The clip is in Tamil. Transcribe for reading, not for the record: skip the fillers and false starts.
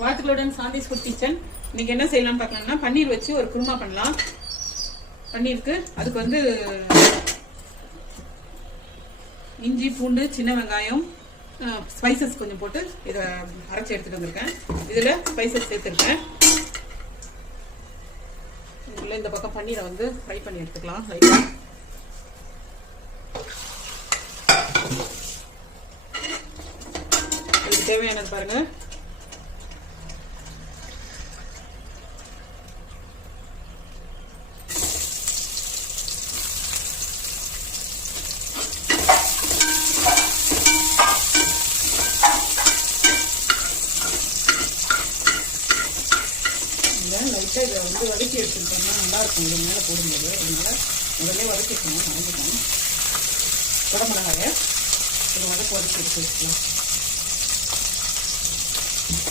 வாழ்த்துக்களுடன் சாந்திஸ் ஃபுட் கிச்சன். இன்னைக்கு என்ன செய்யலாம் பார்க்கலாம்னா, பன்னீர் வச்சு ஒரு குருமா பண்ணலாம். பன்னீருக்கு அதுக்கு வந்து இஞ்சி, பூண்டு, சின்ன வெங்காயம், ஸ்பைசஸ் கொஞ்சம் போட்டு இதை அரைச்சி எடுத்துட்டு வந்திருக்கேன். இதில் ஸ்பைசஸ் சேர்த்துருக்கேன். இதுல இந்த பக்கம் பன்னீரை வந்து ஃப்ரை பண்ணி எடுத்துக்கலாம். இதுக்கு தேவையானது பாருங்க. லைட்டாக இதை வந்து வதக்கி எடுத்துக்கிட்டோம்னா நல்லாயிருக்கும். இது மேலே போடும்போது அதனால முதல்ல வதக்கிக்கணும். மறந்துக்கணும். குடமிளகாயை ஒரு வதக்கி எடுத்து வச்சுக்கலாம்.